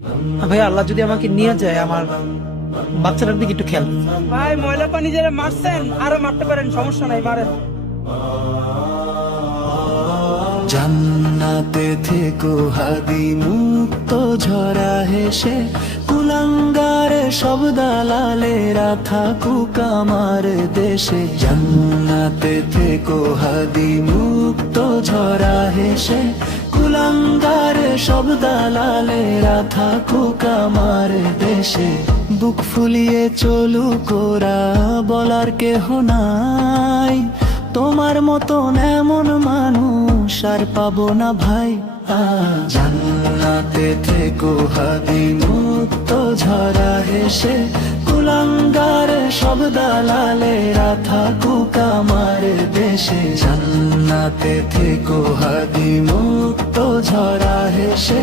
ভাই আল্লাহ যদি আমাকে নিয়ে যায়, আমার বাচ্চাটার দিকে একটু খেয়াল। ভাই ময়লা পানি যারা মারছেন আরো মারতে পারেন, সমস্যা নাই, মারেন। জান্নাতে থেকো হাদি মুক্ত ঝরা হেসে, কুলাঙ্গার সব দালালেরা থাকুক আমার দেশে। জান্নাতে থেকো হাদি মুক্ত ঝরা হেসে, কুলাঙ্গার সব দালালেরা থাকুক আমার দেশে। বুক ফুলিয়ে চলুক ওরা, বলার কেহ নাই, তোমার মতন এমন মানুষ আর পাবো না ভাই। জান্নাতে থেকো হাদি মুক্ত ঝরা হেসে, কুলাঙ্গার সব দালালেরা থাকুক আমার দেশে। জান্নাতে থেকো হাদি মুক্ত ঝরা হেসে,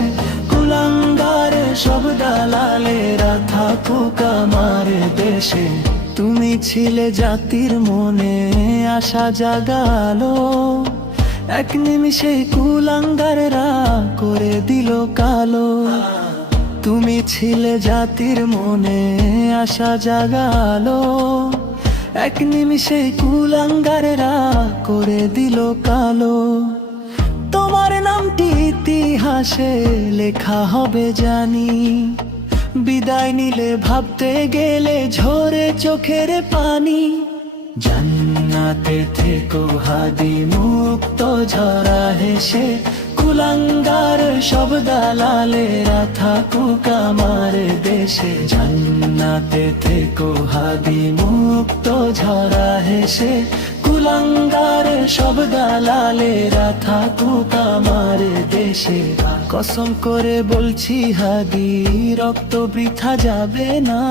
কুলাঙ্গার সব দালালেরা থাকুক আমার দেশে। তুমি ছিলে জাতির মনে আশা জাগালো, এক নিমিষে কুলাঙ্গাররা করে দিল কালো। তুমি ছিলে জাতির মনে আশা জাগালো, এক নিমিষে কুলাঙ্গাররা করে দিল কালো। তোমার নামটি ইতিহাসে লেখা হবে জানি, বিদায় নিলে ভাবতে গেলে ঝরে চোখের পানি। জান্নাতে থেকো হাদি মুক্ত ঝরা হেসে, কুলাঙ্গার সব দালালেরা থাকুক আমার দেশে। জান্নাতে থেকো হাদি মুক্ত ঝরা হেসে, কুলাঙ্গার সব দালালেরা থাকুক আমার দেশে। কসম করে বলছি হাদি, রক্ত বৃথা যাবে না,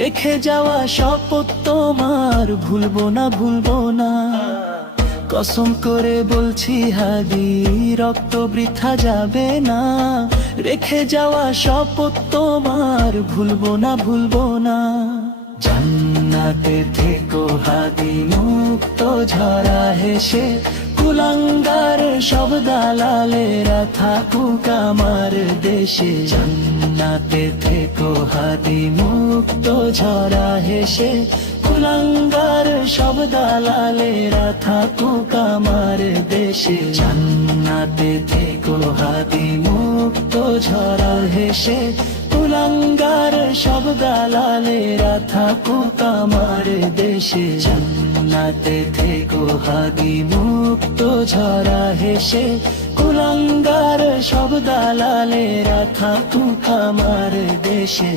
রেখে যাওয়া শপথ তোমার ভুলবো না ভুলবো না। কসম করে বলছি হাদি, রক্ত বৃথা যাবে না, রেখে যাওয়া শপথ তোমার ভুলবো না ভুলবো না। জান্নাতে থেকো হাদি মুক্ত ঝরা হেসে, কুলাঙ্গার সব দালালেরা থাকুক আমার দেশে। জান্নাতে থেকো হাদি মুক্ত ঝরা হেসে, কুলাঙ্গার সব দালালেরা থাকুক আমার দেশে। জান্নাতে থেকো হাদি মুক্ত ঝরা হেসে, কুলাঙ্গার সব দালালেরা থাকুক আমার দেশে। জান্নাতে থেকো হাদি মুক্ত ঝরা হেসে, কুলাঙ্গার সব দালালেরা থাকুক আমার দেশে।